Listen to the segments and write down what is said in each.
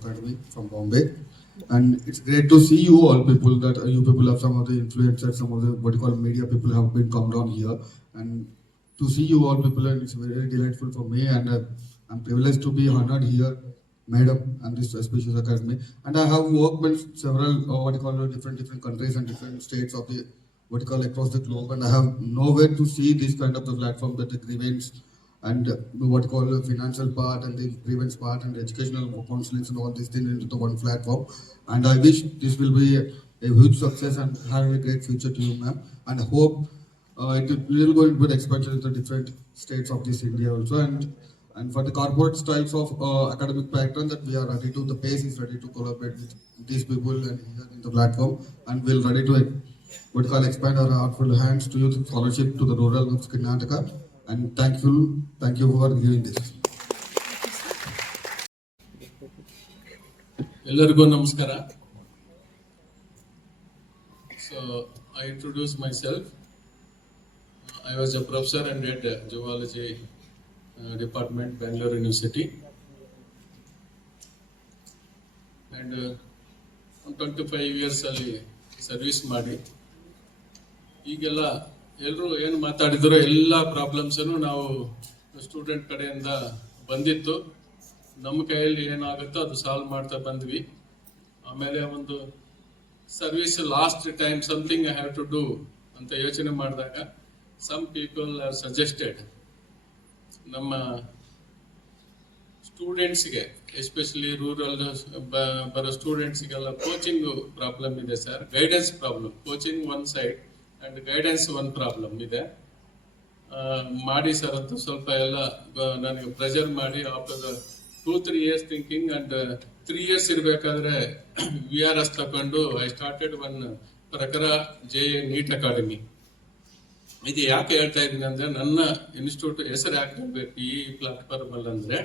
Academy from Bombay, and it's great to see you all people that you people have some of the influencers, some of the what you call media people have been come down here, and to see you all people, and it's very delightful for me, and I'm privileged to be honored here, madam, and this auspicious academy. And I have worked in several what you call different countries and different states of the what you call across the globe, and I have nowhere to see this kind of the platform that the grievance and what you call the financial part and the grievance part and the educational counseling and all these things into the one platform. And I wish this will be a huge success and have a great future to you, ma'am. And I hope it will go into expanded into different states of this India also. And for the corporate styles of academic pattern that we are ready to, the pace is ready to collaborate with these people and here in the platform, and we're ready to what you call expand our artful hands to youth scholarship to the rural of Karnataka. And thank you for giving this. ಎಲ್ಲರಿಗೂ ನಮಸ್ಕಾರ. So I introduce myself. I was a professor and head zoology department, Bangalore University, and 25 years ಅಲ್ಲಿ service ಮಾಡಿ ಈಗೆಲ್ಲ ಎಲ್ಲರೂ ಏನು ಮಾತಾಡಿದ್ರು ಎಲ್ಲ ಪ್ರಾಬ್ಲಮ್ಸನ್ನು ನಾವು ಸ್ಟೂಡೆಂಟ್ ಕಡೆಯಿಂದ ಬಂದಿತ್ತು. ನಮ್ಮ ಕೈಯಲ್ಲಿ ಏನಾಗುತ್ತೋ ಅದು ಸಾಲ್ವ್ ಮಾಡ್ತಾ ಬಂದ್ವಿ. ಆಮೇಲೆ ಒಂದು service last time something I have to do ಅಂತ ಯೋಚನೆ ಮಾಡಿದಾಗ ಸಮ್ ಪೀಪಲ್ ಆರ್ ಸಜೆಸ್ಟೆಡ್ ನಮ್ಮ ಸ್ಟೂಡೆಂಟ್ಸ್ಗೆ, ಎಸ್ಪೆಷಲಿ ರೂರಲ್ ಬರೋ ಸ್ಟೂಡೆಂಟ್ಸ್ಗೆಲ್ಲ ಕೋಚಿಂಗ್ ಪ್ರಾಬ್ಲಮ್ ಇದೆ sir, guidance problem, coaching one side and guidance one problem ಇದೆ. ಮಾಡಿ ಸರ್ ಅಂತ ಸ್ವಲ್ಪ ಎಲ್ಲ ನನಗೆ ಪ್ರೆಷರ್ ಮಾಡಿ after 2-3 years thinking and 3 years ಇರಬೇಕಾದ್ರೆ VRS ತಗೊಂಡು I started one Prakhara JA NEET academy. ಇದು ಯಾಕೆ ಹೇಳ್ತಾ ಇದ್ದೀನಿ ಅಂದ್ರೆ, ನನ್ನ ಇನ್ಸ್ಟಿಟ್ಯೂಟ್ ಹೆಸರು ಯಾಕೆ ಹೇಳ್ಬೇಕು ಈ ಪ್ಲಾಟ್ಫಾರ್ಮ್ ಅಲ್ಲಿ ಅಂದ್ರೆ,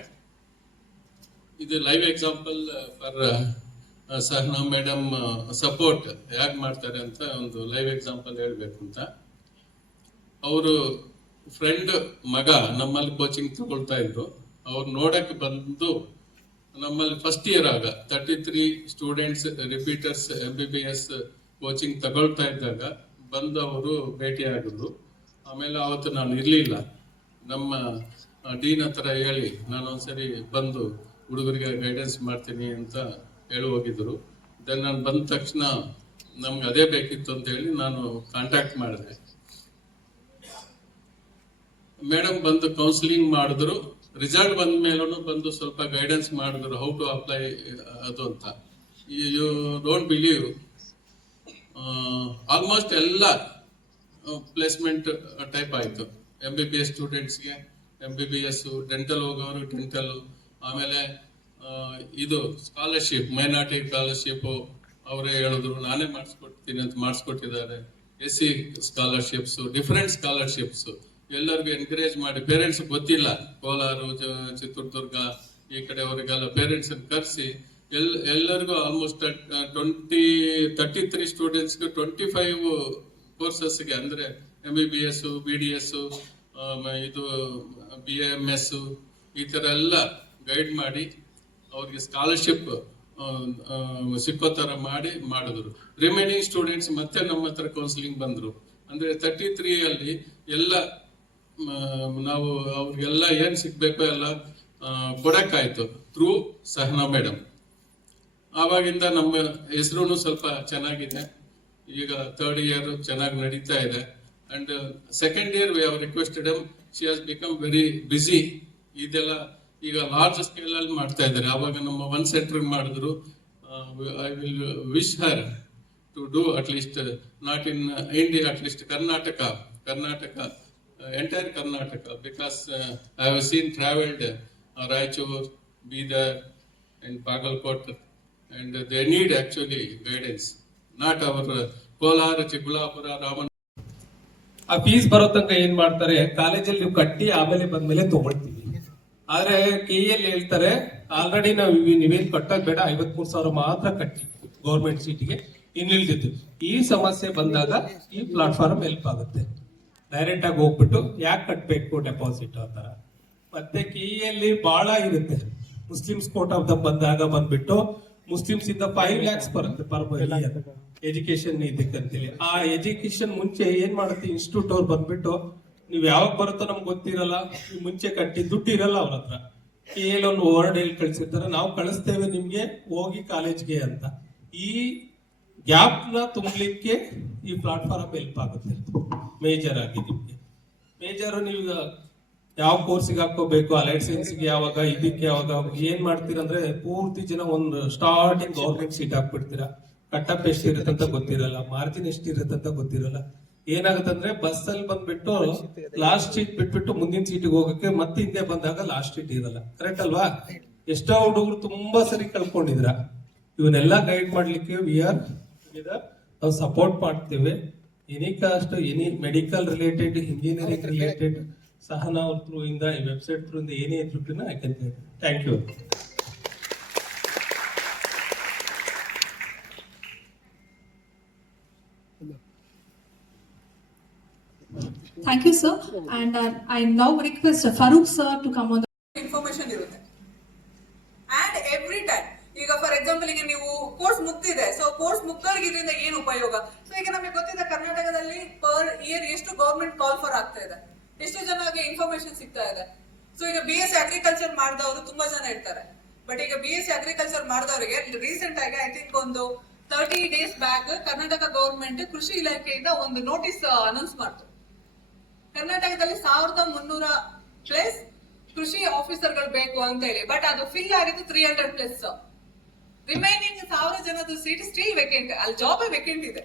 ಇದು live example for Sahana madam support ಯಾಕೆ ಮಾಡ್ತಾರೆ ಅಂತ ಒಂದು ಲೈವ್ ಎಕ್ಸಾಂಪಲ್ ಹೇಳ್ಬೇಕು ಅಂತ. ಅವರು ಫ್ರೆಂಡ್ ಮಗ ನಮ್ಮಲ್ಲಿ ಕೋಚಿಂಗ್ ತಗೊಳ್ತಾ ಇದ್ರು. ಅವ್ರು ನೋಡಕ್ಕೆ ಬಂದು ನಮ್ಮಲ್ಲಿ ಫಸ್ಟ್ ಇಯರ್ ಆಗ 33 ಸ್ಟೂಡೆಂಟ್ಸ್ ರಿಪೀಟರ್ಸ್ MBBS ಕೋಚಿಂಗ್ ತಗೊಳ್ತಾ ಇದ್ದಾಗ ಬಂದು ಅವರು ಭೇಟಿ ಆಗಿದ್ರು. ಆಮೇಲೆ ಅವತ್ತು ನಾನು ಇರ್ಲಿಲ್ಲ, ನಮ್ಮ ಡೀನ್ ಹತ್ರ ಹೇಳಿ ನಾನು ಒಂದ್ಸರಿ ಬಂದು ಹುಡುಗರಿಗೆ ಗೈಡೆನ್ಸ್ ಮಾಡ್ತೀನಿ ಅಂತ ಹೇಳಿ ಹೋಗಿದ್ರು. ದೆನ್ ನಾನು ಬಂದ ತಕ್ಷಣ ನಮ್ಗೆ ಅದೇ ಬೇಕಿತ್ತು ಅಂತ ಹೇಳಿ ನಾನು ಕಾಂಟ್ಯಾಕ್ಟ್ ಮಾಡಿದೆ. ಮೇಡಮ್ ಬಂದು ಕೌನ್ಸಿಲಿಂಗ್ ಮಾಡಿದ್ರು. ರಿಸಲ್ಟ್ ಬಂದ ಮೇಲೂ ಬಂದು ಸ್ವಲ್ಪ ಗೈಡೆನ್ಸ್ ಮಾಡಿದ್ರು, ಹೌ ಟು ಅಪ್ಲೈ ಅದು ಅಂತ. ಯು ಡೋಂಟ್ ಬಿಲೀವ್, ಆಲ್ಮೋಸ್ಟ್ ಎಲ್ಲ ಪ್ಲೇಸ್ಮೆಂಟ್ ಟೈಪ್ ಆಯ್ತು. MBBS ಸ್ಟೂಡೆಂಟ್ಸ್ಗೆ MBBS, ಡೆಂಟಲ್ ಹೋಗೋರು ಡೆಂಟಲ್, ಆಮೇಲೆ ಇದು ಸ್ಕಾಲರ್ಶಿಪ್, ಮೈನಾರಿಟಿ ಸ್ಕಾಲರ್ಶಿಪ್ ಅವರೇ ಹೇಳಿದ್ರು, ನಾನೇ ಮಾಡಿಸ್ಕೊಡ್ತೀನಿ ಅಂತ ಮಾಡಿಸ್ಕೊಟ್ಟಿದ್ದಾರೆ. SC ಸ್ಕಾಲರ್ಶಿಪ್ಸ್, ಡಿಫರೆಂಟ್ ಸ್ಕಾಲರ್ಶಿಪ್ಸ್ ಎಲ್ಲರಿಗೂ ಎನ್ಕರೇಜ್ ಮಾಡಿ, ಪೇರೆಂಟ್ಸ್ ಗೊತ್ತಿಲ್ಲ, ಕೋಲಾರ, ಚಿತ್ರದುರ್ಗ ಈ ಕಡೆ ಅವರಿಗೆಲ್ಲ ಪೇರೆಂಟ್ಸ್ ಕರೆಸಿ ಎಲ್ಲರಿಗೂ ಆಲ್ಮೋಸ್ಟ್ 33 ಸ್ಟೂಡೆಂಟ್ಸ್ಗೆ 25 ಕೋರ್ಸಸ್ಗೆ ಅಂದ್ರೆ MBBS, BDS, ಇದು BAMS ಈ ತರ ಎಲ್ಲ ಗೈಡ್ ಮಾಡಿ ಅವ್ರಿಗೆ ಸ್ಕಾಲರ್ಶಿಪ್ ಸಿಕ್ಕೋ ತರ ಮಾಡಿದ್ರು. ರಿಮೈನಿಂಗ್ ಸ್ಟೂಡೆಂಟ್ಸ್ ಮತ್ತೆ ನಮ್ಮ ಹತ್ರ ಕೌನ್ಸಿಲಿಂಗ್ ಬಂದ್ರು. ಅಂದ್ರೆ 33 ಅಲ್ಲಿ ಎಲ್ಲ ನಾವು ಅವ್ರಿಗೆಲ್ಲ ಏನ್ ಸಿಗ್ಬೇಕು ಎಲ್ಲ ಕೊಡಕ್ಕಾಯ್ತು ಥ್ರೂ ಸಹನಾ ಮೇಡಮ್. ಆವಾಗಿಂದ ನಮ್ಮ ಹೆಸರು ಸ್ವಲ್ಪ ಚೆನ್ನಾಗಿದೆ. ಈಗ 3rd year ಚೆನ್ನಾಗಿ ನಡೀತಾ ಇದೆ. And 2nd year we have requested him, she has become very busy. ಇದೆಲ್ಲ ಈಗ ಲಾರ್ಜ್ ಸ್ಕೇಲ್ ಅಲ್ಲಿ ಮಾಡ್ತಾ ಇದ್ದಾರೆ. ಆವಾಗ ನಮ್ಮ ಒನ್ ಸೆಂಟರ್ ಮಾಡಿದ್ರು. I will wish her to do at least not in India, at least Karnataka, entire Karnataka, because I have seen travelled Raichur, Bidar and Bagalkot, and they need actually guidance, not our Kolar, Chikkaballapur, ರಾಮನ್. ಆ fees ಬರೋ ತನಕ ಏನ್ ಮಾಡ್ತಾರೆ, ಕಾಲೇಜಲ್ಲಿ ನೀವು ಕಟ್ಟಿ ಆಮೇಲೆ ಬಂದ್ಮೇಲೆ ತಗೊಳ್ತೀವಿ. ಆದ್ರೆ KEL ಹೇಳ್ತಾರೆ, ಆಲ್ರೆಡಿ ನೀವೇನ್ ಕಟ್ಟೋದ್ ಬೇಡ, 53,000 ಮಾತ್ರ ಕಟ್ಟಿ ಗೌರ್ಮೆಂಟ್ ಸೀಟಿಗೆ, ಇನ್ನಿಲ್ದಿದ್ದು. ಈ ಸಮಸ್ಯೆ ಬಂದಾಗ ಈ ಪ್ಲಾಟ್ಫಾರ್ಮ್ ಹೆಲ್ಪ್ ಆಗುತ್ತೆ. ಡೈರೆಕ್ಟ್ ಆಗಿ ಹೋಗ್ಬಿಟ್ಟು ಯಾಕೆ ಕಟ್ಬೇಕು ಡೆಪಾಸಿಟ್ ಆ ತರ. ಮತ್ತೆ KEL ಬಹಳ ಇರುತ್ತೆ, ಮುಸ್ಲಿಮ್ಸ್ ಕೋಟ ಬಂದಾಗ ಬಂದ್ಬಿಟ್ಟು ಮುಸ್ಲಿಮ್ಸ್ ಇಂದ 5 lakhs ಬರುತ್ತೆ ಪರ್ ಇಯರ್ ಎಜುಕೇಶನ್ ಇದಕ್ಕಂತೇಳಿ. ಆ ಎಜುಕೇಶನ್ ಮುಂಚೆ ಏನ್ ಮಾಡುತ್ತೆ ಇನ್ಸ್ಟಿಟ್ಯೂಟ್ ಅವ್ರು ಬಂದ್ಬಿಟ್ಟು ನೀವ್ ಯಾವಾಗ ಬರುತ್ತೋ ನಮ್ಗೆ ಗೊತ್ತಿರಲ್ಲ, ನೀವ್ ಮುಂಚೆ ಕಟ್ಟಿ ದುಡ್ಡು ಇರಲ್ಲ ಅವ್ರ ಹತ್ರ, ಒಂದು ವರ್ಡ್ ಹೇಳಿ ಕಳ್ಸಿರ್ತಾರೆ, ನಾವು ಕಳಿಸ್ತೇವೆ ನಿಮ್ಗೆ ಹೋಗಿ ಕಾಲೇಜ್ಗೆ ಅಂತ. ಈ ಗ್ಯಾಪ್ ನ ತುಂಬಲಿಕ್ಕೆ ಈ ಪ್ಲಾಟ್ಫಾರ್ಮ್ ಹೆಲ್ಪ್ ಆಗುತ್ತೆ ಮೇಜರ್ ಆಗಿ. ನಿಮ್ಗೆ ಮೇಜರ್ ನೀವು ಯಾವ ಕೋರ್ಸಿಗೆ ಹಾಕೋಬೇಕು, ಅಲೈಡ್ ಸೈನ್ಸ್ಗೆ ಯಾವಾಗ, ಇದಕ್ಕೆ ಯಾವಾಗ, ಏನ್ ಮಾಡ್ತೀರಂದ್ರೆ ಪೂರ್ತಿ ಜನ ಒಂದು ಸ್ಟಾರ್ಟಿಂಗ್ ಗೌರ್ಮೆಂಟ್ ಸೀಟ್ ಹಾಕ್ಬಿಡ್ತೀರಾ. ಕಟ್ಟಪ್ ಎಷ್ಟಿರುತ್ತೆ ಅಂತ ಗೊತ್ತಿರಲ್ಲ, ಮಾರ್ಜಿನ್ ಎಷ್ಟಿರುತ್ತೆ ಅಂತ ಗೊತ್ತಿರಲ್ಲ. ಏನಾಗುತ್ತಂದ್ರೆ ಬಸ್ ಅಲ್ಲಿ ಬಂದ್ಬಿಟ್ಟು ಲಾಸ್ಟ್ ಸೀಟ್ ಬಿಟ್ಬಿಟ್ಟು ಮುಂದಿನ ಸೀಟಿಗೆ ಹೋಗಕ್ಕೆ ಮತ್ತೆ ಹಿಂದೆ ಬಂದಾಗ ಲಾಸ್ಟ್ ಸೀಟ್ ಇರಲ್ಲ. ಕರೆಕ್ಟ್ ಅಲ್ವಾ? ಎಷ್ಟೋ ಹುಡುಗರು ತುಂಬಾ ಸರಿ ಕಳ್ಕೊಂಡಿದ್ರ. ಇವನ್ನೆಲ್ಲ ಗೈಡ್ ಮಾಡ್ಲಿಕ್ಕೆ ನಾವು ಸಪೋರ್ಟ್ ಮಾಡ್ತೇವೆ. Any cost, any medical related, engineering related Sahana ಅವ್ರ ಥ್ರೂ ಇಂದ, ಈ ವೆಬ್ಸೈಟ್ ಥ್ರೂ ಇಂದ ಏನೇ ಇದ್ರು I can take. Thank you. Thank you, sir. And I now request Farooq sir to come on the information ಇರುತ್ತೆ. ಅಂಡ್ ಎವ್ರಿ ಟೈಮ್ ಈಗ for example ಈಗ ನೀವು ಕೋರ್ಸ್ ಮುಗ್ದಿದೆ, ಸೊ ಕೋರ್ಸ್ ಮುಗ್ದವ್ರಿಗೆ ಇದರಿಂದ ಏನು ಉಪಯೋಗ? ಸೊ ಈಗ ನಮಗೆ ಗೊತ್ತಿದೆ ಕರ್ನಾಟಕದಲ್ಲಿ ಪರ್ ಇಯರ್ ಎಷ್ಟು ಗವರ್ಮೆಂಟ್ ಕಾಲ್ ಫಾರ್ ಆಗ್ತಾ ಇದೆ, ಎಷ್ಟು ಜನಕ್ಕೆ ಇನ್ಫಾರ್ಮೇಶನ್ ಸಿಗ್ತಾ ಇದೆ. ಸೊ ಈಗ BSc ಅಗ್ರಿಕಲ್ಚರ್ ಮಾಡಿದವರು ತುಂಬಾ ಜನ ಇರ್ತಾರೆ. ಬಟ್ ಈಗ BSc ಅಗ್ರಿಕಲ್ಚರ್ ಮಾಡಿದವರಿಗೆ ರೀಸೆಂಟ್ ಆಗಿ ಐ ಥಿಂಕ್ ಒಂದು 30 days ಬ್ಯಾಕ್ ಕರ್ನಾಟಕ ಗವರ್ಮೆಂಟ್ ಕೃಷಿ ಇಲಾಖೆಯಿಂದ ಒಂದು ನೋಟಿಸ್ ಅನೌನ್ಸ್ ಮಾಡ್ತು. ಕರ್ನಾಟಕದಲ್ಲಿ 1300 ಪ್ಲೇಸ್ ಕೃಷಿ ಆಫೀಸರ್ಗಳು ಬೇಕು ಅಂತ ಹೇಳಿ. ಬಟ್ ಅದು ಫಿಲ್ ಆಗಿದ್ದು 300 ಪ್ಲಸ್. ರಿಮೈನಿಂಗ್ 1000 ಜನದ ಸೀಟ್ ಸ್ಟಿಲ್ ವೇಕೆಂಟ್, ಅಲ್ಲಿ ಜಾಬ್ ವೇಕೆಂಟ್ ಇದೆ.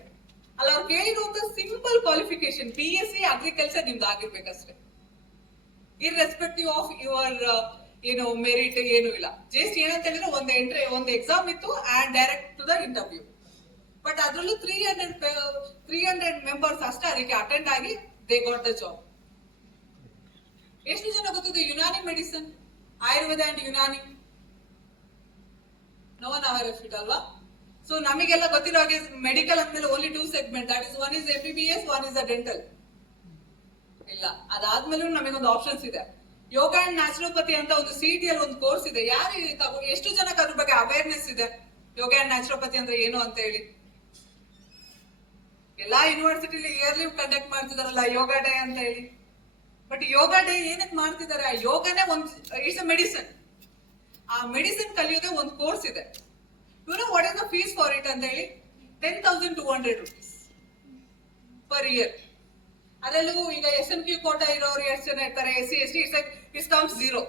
ಅಲ್ಲಿ ಅವ್ರು ಕೇಳಿರುವಂತ ಸಿಂಪಲ್ ಕ್ವಾಲಿಫಿಕೇಶನ್ BSc ಅಗ್ರಿಕಲ್ಚರ್ ನಿಮ್ದು ಆಗಿರ್ಬೇಕಷ್ಟೇ, ಇರ್ರೆಸ್ಪೆಕ್ಟಿವ್ ಆಫ್ ಯುವರ್ ಮೆರಿಟ್ ಏನು ಇಲ್ಲ. ಜಸ್ಟ್ ಏನಂತ ಹೇಳಿದ್ರೆ ಒಂದು ಎಕ್ಸಾಮ್ ಇತ್ತು and direct to the interview. But ಅದ್ರಲ್ಲೂ 300 ಮೆಂಬರ್ಸ್ ಅಷ್ಟೇ ಅದಕ್ಕೆ ಅಟೆಂಡ್ ಆಗಿ ದೇ ಗಾಟ್ ದ ಜಾಬ್. ಎಷ್ಟು ಜನ ಗೊತ್ತಿದೆ Unani medicine, Ayurveda and Unani? No one aware of it ಅಲ್ವಾ? ಸೊ ನಮಗೆಲ್ಲ ಗೊತ್ತಿರೋ ಹಾಗೆ ಮೆಡಿಕಲ್ ಅಂದ್ಮೇಲೆ only 2 segment, that is one is MBBS, one is the dental. ಇಲ್ಲ, ಅದಾದ್ಮೇಲೆ ನಮಗೊಂದು ಆಪ್ಷನ್ಸ್ ಇದೆ. ಯೋಗ ಅಂಡ್ ನ್ಯಾಚುರೋಪತಿ ಅಂತ ಒಂದು CET ಅಲ್ಲಿ ಒಂದು ಕೋರ್ಸ್ ಇದೆ. ಎಷ್ಟು ಜನಕ್ಕೆ ಅದ್ರ ಬಗ್ಗೆ ಅವೇರ್ನೆಸ್ ಇದೆ? ಯೋಗ ಅಂಡ್ ನ್ಯಾಚುರೋಪತಿ ಅಂದ್ರೆ ಏನು ಅಂತ ಹೇಳಿ ಎಲ್ಲಾ ಯೂನಿವರ್ಸಿಟಿಲಿ ಇಯರ್ಲಿ ಕಂಡಕ್ಟ್ ಮಾಡ್ತಿದಾರಲ್ಲ ಯೋಗ ಡೇ ಅಂತ ಹೇಳಿ. ಬಟ್ ಯೋಗ ಡೇ ಏನಕ್ಕೆ ಮಾಡ್ತಿದ್ದಾರೆ? ಆ ಯೋಗನೇ ಒಂದು ಇಟ್ಸ್ ಅ ಮೆಡಿಸಿನ್. ಆ ಮೆಡಿಸಿನ್ ಕಲಿಯೋದೇ ಒಂದು ಕೋರ್ಸ್ ಇದೆ. You know what is the fees for it ಅಂತ ಹೇಳಿ? 10,200 rupees ಪರ್ ಇಯರ್. ಅದರಲ್ಲೂ ಈಗ SNQ ಕೋಟಾ ಇರೋರು ಎಷ್ಟು ಜನ ಇರ್ತಾರೆ? SC ST it's comes 0.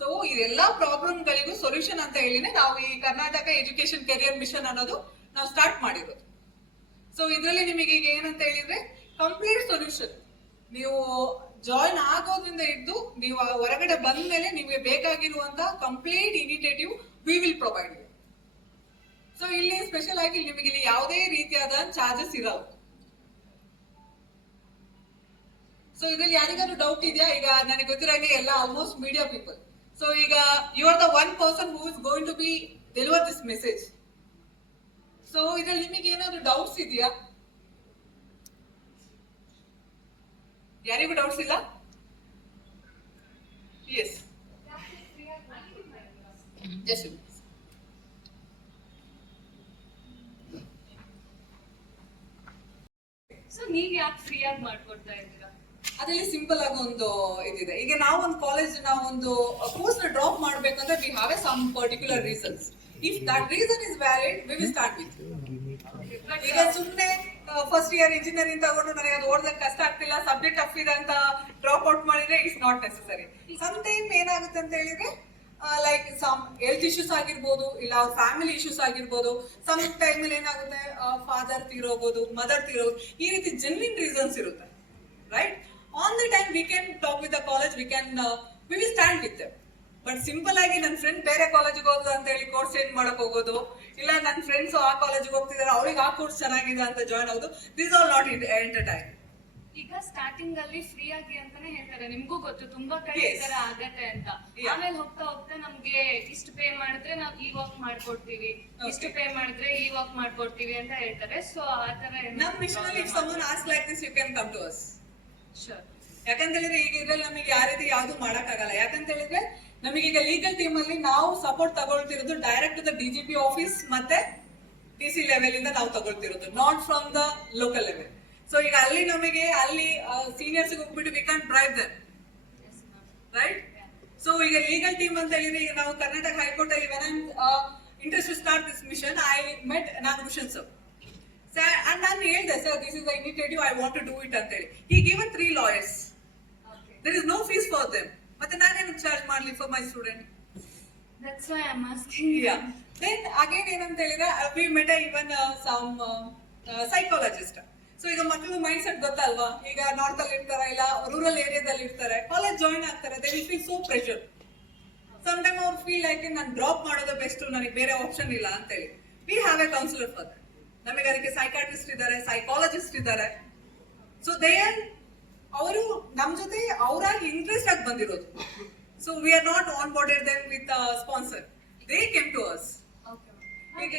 So ಇದೆಲ್ಲ ಪ್ರಾಬ್ಲಮ್ ಗಳಿಗೂ ಸೊಲ್ಯೂಷನ್ ಅಂತ ಹೇಳಿನೇ ನಾವು ಈ ಕರ್ನಾಟಕ ಎಜುಕೇಶನ್ ಕೆರಿಯರ್ ಮಿಷನ್ ಅನ್ನೋದು ನಾವು ಸ್ಟಾರ್ಟ್ ಮಾಡಿರೋದು. ಸೊ ಇದರಲ್ಲಿ ನಿಮಗೆ ಈಗ ಏನಂತ ಹೇಳಿದ್ರೆ ಕಂಪ್ಲೀಟ್ ಸೊಲ್ಯೂಷನ್. ನೀವು ಜಾಯಿನ್ ಆಗೋದ್ರಿಂದ ಇದ್ದು ನೀವು ಹೊರಗಡೆ ಬಂದ ಮೇಲೆ ನಿಮಗೆ ಬೇಕಾಗಿರುವಂತಹ complete initiative we will provide you. So ಇಲ್ಲಿ ಸ್ಪೆಷಲ್ ಆಗಿ ನಿಮಗೆ ಇಲ್ಲಿ ಯಾವುದೇ ರೀತಿಯಾದ ಚಾರ್ಜಸ್ ಇರಲ್ಲ. ಸೊ ಇದರಲ್ಲಿ ಯಾರಿಗಾದ್ರೂ ಡೌಟ್ ಇದೆಯಾ? ಈಗ ನನಗೆ ಗೊತ್ತಿರೋಂಗೆ ಎಲ್ಲ ಆಲ್ಮೋಸ್ಟ್ ಮೀಡಿಯಾ ಪೀಪಲ್. ಸೊ ಈಗ you are the one person who is going to be deliver this message. So ಇದ್ರಲ್ಲಿ ನಿಮಗೆ ಏನಾದ್ರು ಡೌಟ್ಸ್ ಇದೆಯಾ? ಯಾರಿಗೂ ಡೌಟ್ಸ್ ಇಲ್ಲ? ಎಸ್, ಜಸ್ಟ್ ಸೊ ನೀವ್ ಯಾಕೆ ಫ್ರೀ ಆಗಿ ಮಾಡ್ಕೊಡ್ತಾ ಇದ್ದೀರಾ? ಅದರಲ್ಲಿ ಸಿಂಪಲ್ ಆಗಿ ಒಂದು ಇದಿದೆ. ಈಗ ನಾವು ಒಂದು ಕಾಲೇಜ್ ಒಂದು ಕೋರ್ಸ್ ನ ಡ್ರಾಪ್ ಮಾಡ್ಬೇಕಂದ್ರೆ we have a some particular reasons. If that reason is valid we will start with. ಈಗ ಸುಮ್ಮನೆ ಫಸ್ಟ್ ಇಯರ್ ಇಂಜಿನಿಯರಿಂಗ್ ತಗೊಂಡು ನನಗೆ ಅದು ಓದಕ್ಕೆ ಕಷ್ಟ ಆಗ್ತಿಲ್ಲ, ಸಬ್ಜೆಕ್ಟ್ ಟಫ್ ಇದೆ ಅಂತ ಡ್ರಾಪ್ ಔಟ್ ಮಾಡಿದ್ರೆ it's not necessary. Some time ಏನಾಗುತ್ತೆ ಅಂತ ಹೇಳಿದ್ರೆ ಲೈಕ್ ಸಮ್ ಹೆಲ್ತ್ ಇಶ್ಯೂಸ್ ಆಗಿರ್ಬೋದು, ಇಲ್ಲ ಅವ್ರ ಫ್ಯಾಮಿಲಿ ಇಶ್ಯೂಸ್ ಆಗಿರ್ಬೋದು. ಸಮ್ ಟೈಮ್ ಅಲ್ಲಿ ಏನಾಗುತ್ತೆ ಫಾದರ್ ತೀರೋಗೋದು, ಮದರ್ ತೀರೋದು, ಈ ರೀತಿ ಜೆನ್ವಿನ್ ರೀಸನ್ಸ್ ಇರುತ್ತೆ. Right, on the time we can talk with the college, we will stand with them. But simple ಆಗಿ ನನ್ನ ಫ್ರೆಂಡ್ ಬೇರೆ ಕಾಲೇಜಿಗೆ ಹೋಗೋದು ಅಂತ ಹೇಳಿ ಕೋರ್ಸ್ ಚೇಂಜ್ ಮಾಡಕ್ ಹೋಗೋದು, ಇಲ್ಲ ನನ್ನ ಫ್ರೆಂಡ್ಸ್ ಆ ಕಾಲೇಜಿಗೆ ಹೋಗ್ತಿದ್ದಾರೆ ಅವ್ರಿಗೆ ಆ ಕೋರ್ಸ್ ಚೆನ್ನಾಗಿದೆ ಅಂತ ಜಾಯ್ನ್ ಆಗೋದು, ದಿಸ್ ಆಲ್ ನಾಟ್ ಎಂಟರ್ಟೈನ್. ಈಗ ಸ್ಟಾರ್ಟಿಂಗ್ ಅಲ್ಲಿ ಫ್ರೀ ಆಗಿ ಅಂತಾನೆ ಹೇಳ್ತಾರೆ, ನಿಮ್ಗೂ ಗೊತ್ತು ತುಂಬಾ ಕಡೆ ಈ ತರ ಆಗತ್ತೆ ಅಂತ. ಆಮೇಲೆ ಹೋಗ್ತಾ ಹೋಗ್ತಾ ನಮ್ಗೆ ಇಷ್ಟು ಪೇ ಮಾಡಿದ್ರೆ ನಾವ್ ಈ ವರ್ಕ್ ಮಾಡ್ಕೊಡ್ತೀವಿ, ಇಷ್ಟು ಪೇ ಮಾಡಿದ್ರೆ ಈ ವರ್ಕ್ ಮಾಡ್ಕೊಡ್ತೀವಿ ಅಂತ ಹೇಳ್ತಾರೆ. ಸೊ ಆ ತರ ನಮ್ ಮಿಷನ್ ಅಲ್ಲಿ if someone asks like this you can come to us. Sure. ಯಾಕಂತ ಹೇಳಿದ್ರೆ ಈಗ ಇದ್ರಲ್ಲಿ ನಮಗೆ ಯಾವ ರೀತಿ ಯಾವ್ದು ಮಾಡಕ್ಕಾಗಲ್ಲ. ಯಾಕಂತ ಹೇಳಿದ್ರೆ ನಮಗೆ ಈಗ ಲೀಗಲ್ ಟೀಮ್ ಅಲ್ಲಿ ನಾವು ಸಪೋರ್ಟ್ ತಗೊಳ್ತಿರೋದು direct to the DGP office ಮತ್ತೆ DC ಲೆವೆಲ್ ಇಂದ ನಾವು ತಗೊಳ್ತಿರೋದು, not from the local level. So ಈಗ ಅಲ್ಲಿ ನಮಗೆ ಅಲ್ಲಿ ಸೀನಿಯರ್ಸ್ ಹೋಗ್ಬಿಟ್ಟು we can bribe them, right? So ಈಗ ಲೀಗಲ್ ಟೀಮ್ ಅಂತ ಹೇಳಿದ್ರೆ ಈಗ ನಾವು ಕರ್ನಾಟಕ ಹೈಕೋರ್ಟ್ ಅಲ್ಲಿ when interest to start this mission I met Nagabhushan sir and ನಾನು ಹೇಳಿದೆ sir this is the initiative I want to do it ಅಂತ ಹೇಳಿ. ಈ given 3 lawyers, there is no fees for them. ಮತ್ತೆ ನಾನೇನು ಚಾರ್ಜ್ ಮಾಡ್ಲಿ for my student? That's why I'm asking. Yeah. Then again ಏನಂತ ಹೇಳಿದ್ರೆ we met even some psychologist. So ಈಗ ಮಕ್ಕಳು ಮೈಂಡ್ ಸೆಟ್ ಗೊತ್ತಲ್ವಾ, ಈಗ ನಾರ್ತ್ ಅಲ್ಲಿ ಇರ್ತಾರೆ ಇಲ್ಲ ರೂರಲ್ ಏರಿಯಾದಲ್ಲಿ ಇರ್ತಾರೆ, ಕಾಲೇಜ್ ಜಾಯಿನ್ ಆಗ್ತಾರೆ, they will feel so pressure. Some time ಅವ್ರು ಫೀಲ್ ಲೈಕ್ ನಾನು ಡ್ರಾಪ್ ಮಾಡೋದು ಬೆಸ್ಟ್, ನನಗೆ ಬೇರೆ ಆಪ್ಷನ್ ಇಲ್ಲ ಅಂತ ಹೇಳಿ. We have a counsellor for that. ನಮಗೆ ಅದಕ್ಕೆ ಸೈಕಾಟ್ರಿಸ್ಟ್ ಇದ್ದಾರೆ, ಸೈಕಾಲಜಿಸ್ಟ್ ಇದ್ದಾರೆ. ಸೊ ದೇ ಅವರು ನಮ್ ಜೊತೆ ಅವರಾಗಿ ಇಂಟ್ರೆಸ್ಟ್ ಆಗಿ ಬಂದಿರೋದು. So we are not on boarded them with sponsor, they came to us. ಈಗ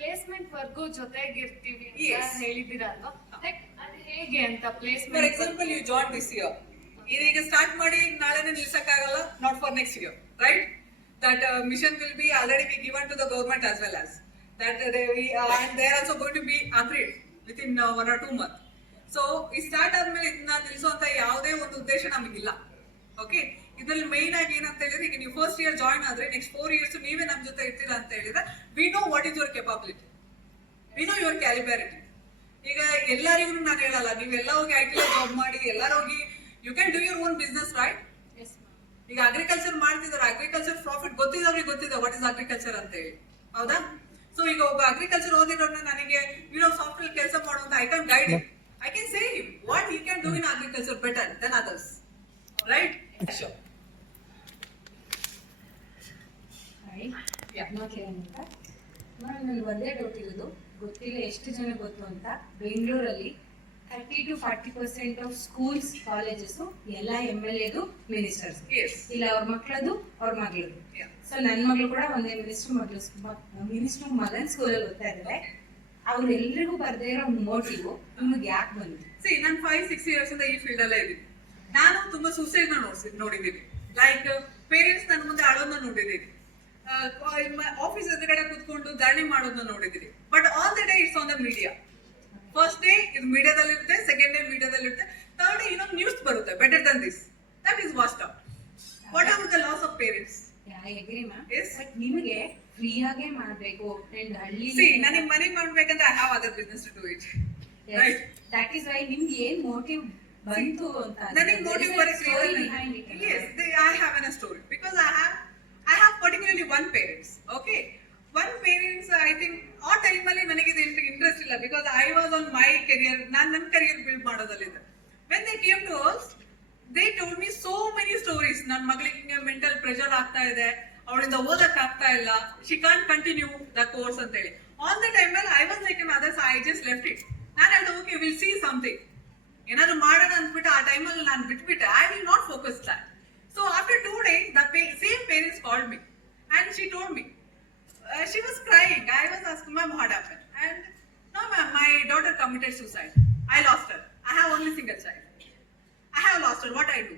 ಪ್ಲೇಸ್ಮೆಂಟ್ ವರ್ಗೂ ಜೊತೆಗಿರ್ತೀವಿ ಅಂತ Yes. ಹೇಳಿದಿರಲ್ವಾ, ಲೈಕ್ ಅದು ಹೇಗೆ ಅಂತ for placement? Example you join this year, ಇದೀಗ ಸ್ಟಾರ್ಟ್ ಮಾಡಿ ನಾಳೆನೇ ನಿಲ್ಸಕ್ಕಾಗಲ್ಲ, not for next year, right? That mission will be already be given to the government as well as that and they are also going to be agreed within 1 or 2 months. So ಈ start ಆದ್ಮೇಲೆ ಇದನ್ನ ನಿಲ್ಸುವಂತ ಯಾವುದೇ ಒಂದು ಉದ್ದೇಶ ನಮಗಿಲ್ಲ. Okay, ಇದ್ರಲ್ಲಿ main ಆಗಿ ಏನಂತ ಹೇಳಿದ್ರೆ ಈಗ ನೀವು ಫಸ್ಟ್ ಇಯರ್ ಜಾಯಿನ್ ಆದ್ರೆ ನೆಕ್ಸ್ಟ್ 4 years ನೀವೇ ನಮ್ ಜೊತೆ ಇರ್ತೀರಾ ಅಂತ ಹೇಳಿದ್ರೆ we know what is your capability, we know your calibarity. ಈಗ ಎಲ್ಲರಿಗೂ ನಾನು ಹೇಳಲ್ಲ, ನೀವೆಲ್ಲ ಹೋಗಿ IT ಜಾಬ್ ಮಾಡಿ, ಎಲ್ಲರೂ ಹೋಗಿ you can do your own business, right? ಈಗ ಅಗ್ರಿಕಲ್ಚರ್ ಮಾಡ್ತಿದ್ದಾರೆ, ಅಗ್ರಿಕಲ್ಚರ್ ಪ್ರಾಫಿಟ್ ಗೊತ್ತಿದೆ ವಾಟ್ ಇಸ್ ಅಗ್ರಿಕಲ್ಚರ್ ಅಂತ ಹೇಳಿ, ಹೌದಾ? ಸೊ ಈಗ ಒಬ್ಬ ಅಗ್ರಿಕಲ್ಚರ್ ಓದಿರೋನ್ನ ನನಗೆ ಸಾಫ್ಟ್ವೇರ್ ಕೆಲಸ ಮಾಡುವಂತ I can guide him, I can say him what he can do in agriculture better than others, right? Sure. ಅಂತ ನನಗೆ ಒಂದೇ ಡೌಟ್ ಇರೋದು, ಗೊತ್ತಿಲ್ಲ ಎಷ್ಟು ಜನ ಗೊತ್ತು ಅಂತ, ಬೆಂಗಳೂರಲ್ಲಿ 30 to 40% ಆಫ್ ಸ್ಕೂಲ್ಸ್ ಕಾಲೇಜಸ್ ಎಲ್ಲ MLAದು ಮಿನಿಸ್ಟರ್ಸ್, Yes. ಇಲ್ಲ ಅವ್ರ ಮಕ್ಕಳದು ಅವ್ರ ಮಗಳದು. Yeah. ಸೊ ನನ್ನ ಮಗಳು ಕೂಡ ಒಂದೇ ಮಿನಿಸ್ಟರ್ ಮಗನ್ ಸ್ಕೂಲಲ್ಲಿ ಓದ್ತಾ ಇದ್ದಾರೆ. ಅವ್ರೆಲ್ರಿಗೂ ಬರ್ದೇ ಇರೋ ಮೋಟಿವ್ ನಿಮ್ಗೆ ಯಾಕೆ ಬಂತು? ಸಿ ನಾನು 5-6 years ಇಂದ ಈ ಫೀಲ್ಡ್ ಅಲ್ಲೇ ಇದ್ದೀನಿ. ನಾನು ತುಂಬಾ ಸೂಸೈಡ್ ನೋಡಿದ್ದೀನಿ, ಲೈಕ್ ಪೇರೆಂಟ್ಸ್ ನನ್ನ ಮುಂದೆ ಅಳೋದನ್ನ ನೋಡಿದ್ದೀನಿ, ಆಫೀಸ್ ಎದುರುಗಡೆ ಕುತ್ಕೊಂಡು ಧರಣಿ ಮಾಡೋದನ್ನ ನೋಡಿದ್ದೀನಿ. But all the day it's on the media. First day ಇದು ಮೀಡಿಯಾದಲ್ಲಿ ಇರುತ್ತೆ, ಸೆಕೆಂಡ್ ಡೇ ಮೀಡಿಯಾದಲ್ಲಿ ಇರುತ್ತೆ, ಥರ್ಡ್ ಡೇ ಇನ್ನೊಂದು ನ್ಯೂಸ್ ಬರುತ್ತೆ better than this. That is waste out. What are the loss of parents? I agree ma'am. Yes. But ನಿಮಗೆ free ಆಗೇ ಮಾಡ್ಬೇಕು ಅಂಡ್ ಹಳ್ಳಿ ಸಿ ನನಗೆ ಮನಿ ಮಾಡ್ಬೇಕಂದ್ರೆ I have other business to do it, right? That is why ನಿಮ್ಗೆ ಏನ್ motive ಬಂತು ಅಂತ. ನನಗೆ ಮೋಟಿವ್ ಬರುತ್ತೆ. Yes, I have a story because I have particularly one parents. Okay, one parents. I think ಆ ಟೈಮ್ ಅಲ್ಲಿ ನನಗೆ ಇದು ಇಂಟ್ರೆಸ್ಟ್ ಇಲ್ಲ because I was on my career. ನನ್ನ career build ಮಾಡೋದಲ್ಲಿದೆ. When they came to us, they told me so many stories. ನನ್ನ ಮಗಳಿಗೆ mental pressure ಆಗ್ತಾ ಇದೆ, ಅವಳಿಂದ ಓದಕ್ ಆಗ್ತಾ ಇಲ್ಲ, she can't continue the course ಅಂತ ಹೇಳಿ. On the time when I was like others, I just left it. ನಾನು ಹೇಳಿದೆ okay, we'll see something. ಏನಾದ್ರು ಮಾಡೋಣ ಅಂದ್ಬಿಟ್ಟು ಆ ಟೈಮಲ್ಲಿ ನಾನು ಬಿಟ್ಬಿಟ್ಟೆ. I will not focus that. So after 2 days the same parents called me and she told me, she was crying. I was asking ma'am what happen and no ma'am my daughter committed suicide. I lost her. I have only single child. I have lost her. What I do?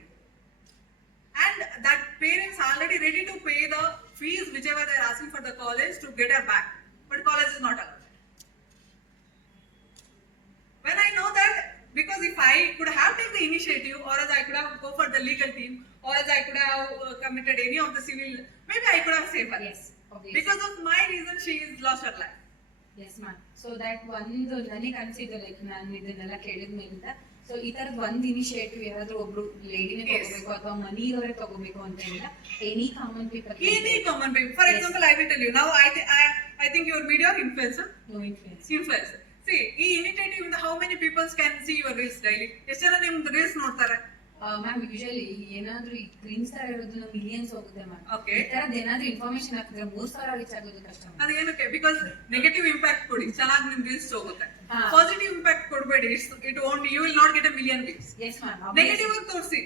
And that parents already ready to pay the fees whichever they are asking for the college to get her back, but college is not allowed. When I know that, because if I could have taken the initiative, or as I could have go for the legal team, or as I could have committed any of the civil, maybe I could have saved her. Yes, obviously. Because of my reason, she has lost her life. Yes ma'am. So that ಒಂದು ನನಗೆ ಅನ್ಸಿದ್ದು, like ನಾನು ಇದನ್ನೆಲ್ಲ ಕೇಳಿದ ಮೇಲಿಂದ, so ಈ ತರದ್ ಒಂದು initiative ಯಾರಾದ್ರೂ ಒಬ್ರು ಲೇಡಿನೇ ತಗೋಬೇಕು ಅಥವಾ ಮನಿ ಅವರೇ ತಗೋಬೇಕು ಅಂತ ಏನಿಲ್ಲ, any common people. Any common people. For example, I will tell you now. I think your media influencer. No influence. Influencer. See, ಈ initiative ಇಂದ how many people can see your reels daily? ಎಷ್ಟು ಜನ ನಿಮ್ದು reels ನೋಡ್ತಾರೆ? Ma'am usually ಏನಾದ್ರೂ ಈ green star ಇರೋದು millions ಹೋಗುತ್ತೆ ಮ್ಯಾಮ್. Okay. ಈ ತರದ್ ಏನಾದ್ರೂ ಇನ್ಫಾರ್ಮೇಶನ್ ಹಾಕಿದ್ರೆ 3,000 ರೀಚ್ ಆಗೋದು ಕಷ್ಟ. ಅದು ಏನಕ್ಕೆ? ಬಿಕಾಸ್ ನೆಗೆಟಿವ್ ಇಂಪ್ಯಾಕ್ಟ್ ಕೊಡಿ, ಚೆನ್ನಾಗಿ ನಿಮ್ ರೀಲ್ಸ್ ಹೋಗುತ್ತೆ. ಹಾ. ಪಾಸಿಟಿವ್ ಇಂಪ್ಯಾಕ್ಟ್ ಕೊಡಬೇಡಿ. It only you will not get a million views. Yes ma'am. Negative ಆಗಿ ತೋರಿಸಿ.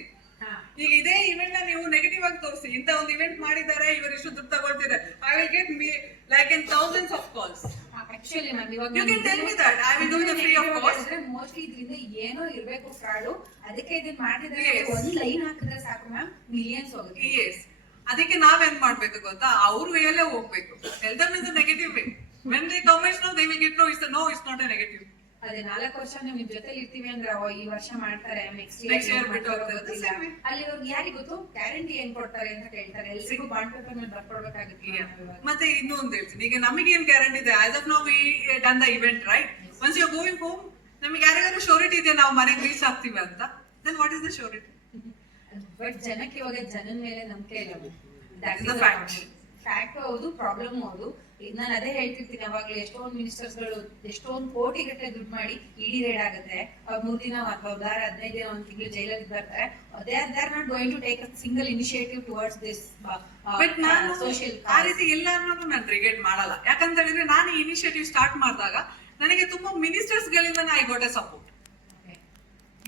ಈಗ ಇದೇ ಇವೆಂಟ್ ನ ನೀವು ನೆಗೆಟಿವ್ ಆಗಿ ತೋರಿಸಿ, ಇಂತ ಒಂದು ಇವೆಂಟ್ ಮಾಡಿದ್ದಾರೆ, ಇವರು ಎಷ್ಟು ದುಡ್ಡು ತಗೊಳ್ತಿದ್ದಾರೆ, I will get like in thousands of calls. Actually ma'am ಇವಾಗ You can tell me that. I will do the free of cost. Mostly ಇದರಿಂದ ಏನೋ ಇರ್ಬೇಕು ಫ್ರಾಡು, ಅದಕ್ಕೆ ಇದನ್ನ ಮಾಡಿದ್ರೆ Yes. ಒಂದ್ ಲೈನ್ ಹಾಕಿದ್ರೆ ಸಾಕು ಮ್ಯಾಮ್, ಮಿಲಿಯನ್ಸ್ ಹೋಗುತ್ತೆ. Yes. ಅದಕ್ಕೆ ನಾವೇನ್ ಮಾಡ್ಬೇಕು ಗೊತ್ತಾ, ಅವ್ರ ವೇಯಲ್ಲೇ ಹೋಗ್ಬೇಕು. Tell them is a negative way. When they comments no, they will get no. It's not a negative. ಅದೇ 4 ವರ್ಷ ನಿಮ್ ಜೊತೆಲಿ ಇರ್ತೀವಿ ಅಂದ್ರೆ ಈ ವರ್ಷ ಮಾಡ್ತಾರೆ, ನೆಕ್ಸ್ಟ್ Next year ಇಯರ್ ಬಿಟ್ಟು ಹೋಗ್ತಾರೆ. Same way. ಅಲ್ಲಿ ಅವ್ರಿಗೆ ಯಾರಿಗೆ ಗೊತ್ತು ಗ್ಯಾರಂಟಿ ಏನ್ ಕೊಡ್ತಾರೆ ಅಂತ ಕೇಳ್ತಾರೆ. ಎಲ್ರಿಗೂ ಬಾಂಡ್ ಪೇಪರ್ ಮೇಲೆ ಬರ್ಕೊಡ್ಬೇಕಾಗುತ್ತೆ Yeah. ma'am ಇವಾಗ. ಮತ್ತೆ ಇನ್ನೂ ಒಂದು ಹೇಳ್ತೀನಿ, ಈಗ ನಮಗೆ ಏನ್ ಗ್ಯಾರಂಟಿ ಇದೆ? As of now we done the event right. Once you going home, ನಮಗೆ ಯಾರಿಗಾದ್ರೂ ಶೋರಿಟಿ ಇದೆ ನಾವು ಮನೆಗೆ ರೀಚ್ ಆಗ್ತೀವಿ ಅಂತ, then what is the surety? But ಜನಕ್ಕೆ ಇವಾಗ ಜನದ ಮೇಲೆ ನಂಬಿಕೆ ಇಲ್ಲ. That is the fact. Fact ಹೌದು, ಪ್ರಾಬ್ಲಮ್ ಹೌದು. ಈಗ ನಾನು ಅದೇ ಹೇಳ್ತಿರ್ತೀನಿ, ಅವಾಗಲೇ ಎಷ್ಟೊಂದು ಮಿನಿಸ್ಟರ್ಸ್ ಗಳು ಎಷ್ಟೊಂದು ಕೋಟಿ ಗಟ್ಟಲೆ ದುಡ್ಡು ಮಾಡಿ ಇಡಿ ರೇಡ್ ಆಗುತ್ತೆ, 3 ದಿನ ಅಥವಾ 15 ದಿನ 1 ತಿಂಗಳು ಜೈಲಲ್ಲಿ ಬರ್ತಾರೆ. They are not going to take a single initiative towards this but ನಾನು ಸೋಷಿಯಲ್ ಆ ರೀತಿ ಎಲ್ಲ ಅನ್ನೋದು ನಾನು ರಿಗೇಟ್ ಮಾಡಲ್ಲ. ಯಾಕಂತ ಹೇಳಿದ್ರೆ ನಾನು ಈ ಇನಿಷಿಯೇಟಿವ್ ಸ್ಟಾರ್ಟ್ ಮಾಡಿದಾಗ ನನಗೆ ತುಂಬಾ ಮಿನಿಸ್ಟರ್ಸ್ ಗಳಿಂದ ಐ ಗಾಟ್ ಎ ಸಪೋರ್ಟ್.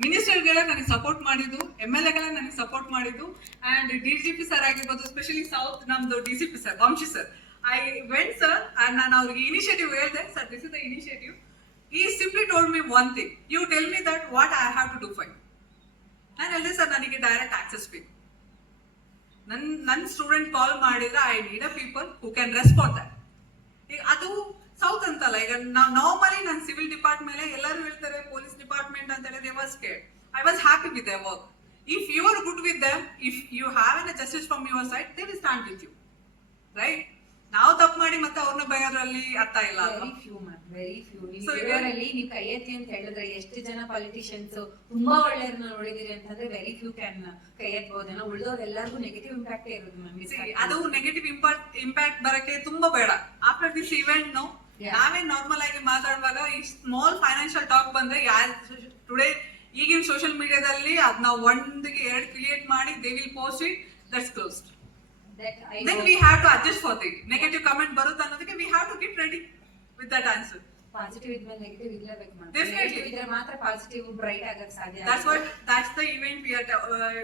ಮಿನಿಸ್ಟರ್ಗಳೇ ನನಗೆ ಸಪೋರ್ಟ್ ಮಾಡಿದ್ದು, MLA ಗಳೇ ನನಗೆ ಸಪೋರ್ಟ್ ಮಾಡಿದ್ದು, ಅಂಡ್ DGP ಸರ್ ಆಗಿರ್ಬೋದು, ಸ್ಪೆಷಲಿ ಸೌತ್ ನಮ್ದು DCP sir Vamshi sir. I went sir and ನಾನು ಅವ್ರಿಗೆ ಇನಿಷಿಯೇಟಿವ್ ಹೇಳಿದೆ, sir this is the initiative. He simply told me one thing, you tell me that what I have to do fine. ನಾನು ಹೇಳಿದೆ sir ನನಗೆ direct access ಬೇಕು. ನನ್ನ student ಕಾಲ್ ಮಾಡಿದ್ರೆ I need a people who can respond that. ಈಗ ಅದು south ಅಂತಲ್ಲ, ಈಗ ನಾರ್ಮಲಿ ನಾನು ಸಿವಿಲ್ ಡಿಪಾರ್ಟ್ಮೆಂಟ್ ಮೇಲೆ ಎಲ್ಲರೂ ಹೇಳ್ತಾರೆ ಪೊಲೀಸ್ ಡಿಪಾರ್ಟ್ಮೆಂಟ್ ಅಂತ ಹೇಳಿ, they was scared. I was happy with their work. If you are good with them, if you have an justice from your side, they will stand with you, right? ನಾವು ತಪ್ಪು ಮಾಡಿ ಮತ್ತೆ ಅವ್ರನ್ನ ಬಯೋದ್ರಲ್ಲಿ ಅರ್ಥ ಇಲ್ಲ ಅಲ್ವಾ? Very few ma'am, very few. So, ಇವರಲ್ಲಿ ನೀವು ಕೈ ಎತ್ತಿ ಅಂತ ಹೇಳಿದ್ರೆ ಎಷ್ಟು ಜನ ಪಾಲಿಟಿಷಿಯನ್ಸ್ ತುಂಬಾ ಒಳ್ಳೆಯವ್ರನ್ನ ನೋಡಿದಿರಿ ಅಂತಂದ್ರೆ ವೆರಿ ಫ್ಯೂ ಕ್ಯಾನ್ ಕೈ ಎತ್ಬಹುದೇನೋ. ಉಳಿದವ್ರೆಲ್ಲರಿಗೂ ನೆಗೆಟಿವ್ ಇಂಪ್ಯಾಕ್ಟೇ ಇರೋದು ಮ್ಯಾಮ್. See, ಅದು ನೆಗೆಟಿವ್ ಇಂಪ್ಯಾಕ್ಟ್ ಬರಕ್ಕೆ ತುಂಬಾ ಬೇಡ. ಆಫ್ಟರ್ ದಿಸ್ ಇವೆಂಟ್ ನೋ, ನಾವೇ ನಾರ್ಮಲ್ ಆಗಿ ಮಾತಾಡುವಾಗ ಈ ಸ್ಮಾಲ್ ಫೈನಾನ್ಷಿಯಲ್ ಟಾಕ್ ಬಂದ್ರೆ ಟುಡೇ ಈಗಿನ ಸೋಷಿಯಲ್ ಮೀಡಿಯಾದಲ್ಲಿ ಅದ್ ನಾವು 1 ಗೆ 2 ಕ್ರಿಯೇಟ್ ಮಾಡಿ they will post it, that's closed. Then we have to adjust for the negative comment ಬರುತ್ತೆ ಅನ್ನೋದಕ್ಕೆ we have to get ready with that answer. Positive ಇದ್ಮೇಲೆ ನೆಗೆಟಿವ್ ಇರ್ಲೇಬೇಕು ಮ್ಯಾಮ್. Definitely. ಇದ್ರೆ ಮಾತ್ರ ಪಾಸಿಟಿವ್ ಬ್ರೈಟ್ ಆಗಕ್ಕೆ ಸಾಧ್ಯ. That's the event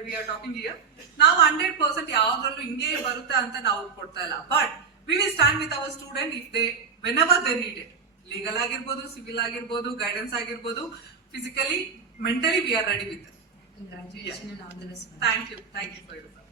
we are talking here. ನಾವು 100% ಯಾವ್ದ್ರಲ್ಲೂ ಹಿಂಗೆ ಬರುತ್ತೆ ಅಂತ ನಾವು ಕೊಡ್ತಾ ಇಲ್ಲ. But we will stand with our student if they, whenever they need it. Legal ಆಗಿರ್ಬೋದು, ಸಿವಿಲ್ ಆಗಿರ್ಬೋದು, ಗೈಡೆನ್ಸ್ ಆಗಿರ್ಬೋದು, physically, mentally we are ready with it. Congratulations and all the best. Thank you for your support.